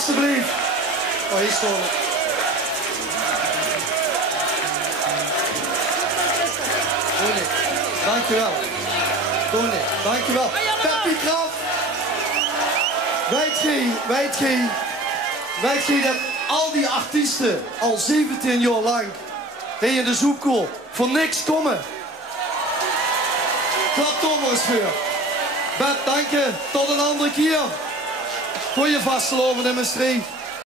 Alsjeblieft. Oh, hier is het. Tony, dankjewel. Tony, dankjewel. Peppy Graf. Weet je dat al die artiesten al 17 jaar lang hier in de Zoepkool voor niks komen? Klap toch maar eens voor. Bert, dank je. Tot een andere keer. Voor je vastelovend in mijn streek.